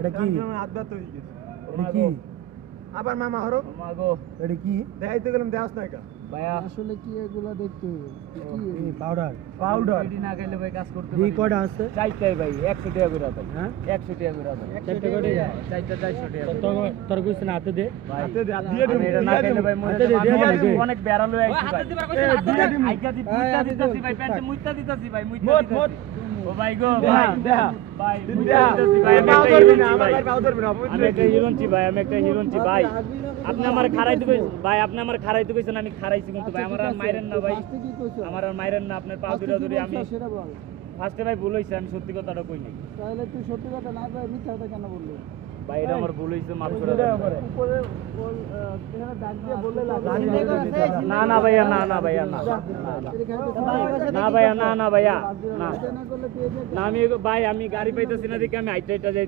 এটা কি আদবা তো হয়ে গেছে এটা কি আবার মামা হরো মাগো এটা কি দেখাইতে গেলাম দেখাস না কা ভাইয়া আসলে কি এগুলা দেখতে কি পাউডার পাউডার এডি না গেলে ভাই কাজ করতে কি পারি কয়টা আছে চাইটাই ভাই 100 টাকা করে ভাই হ্যাঁ 100 টাকা করে ভাই চারটে করে চাইটা 400 টাকা তোর কইছ না হাতে দে ভাই হাতে দিয়ে আমি এটা না গেলে ভাই মরে হাতে দে, যাবো। দিয়ে আমি দে। অনেক বেড়ালো আইছি ভাই দিয়ে দিমু। আইগা দি মুইতা দিতাছি ভাই প্যান্টে মুইতা দিতাছি ভাই মুইতা মোট, দিতাছি ও ভাই গো দেখা, ভাই দেখা। ভাই মুইতা দেখা। দিতাছি ভাই আমি পাও একটা ধরবি হিরোইনছি না, আমার ভাই ভাই পাও ধরবি না, আমি একটা হিরোইনছি ভাই আমি একটা হিরোইনছি ভাই আপনি আমার খারাইতে কইছেন ভাই আপনি আমার খারাইতে কইছেন আমি খারাইছি কিন্তু ভাই আমার আর মাইরেন না ভাই কি কইছো আমার আর মাইরেন না আপনার পা দুরা ধরে আমি সেটা বল ফার্স্টে ভাই ভুল হইছে আমি সত্যি কথাটা কই নাই তাহলে তুই সত্যি কথা না ভাই মিথ্যা কথা কেন বললি ভাই এটা আমার ভুল হইছে মাফ করে দেন উপরে বল এখানে ডাক দিয়ে বললে না না ভাইয়া না না ভাইয়া না না ভাইয়া না না ভাইয়া না না করলে তুই না আমি ভাই আমি গাড়ি পাইতেছি না দেখে আমি হাইটা হাইটা যাই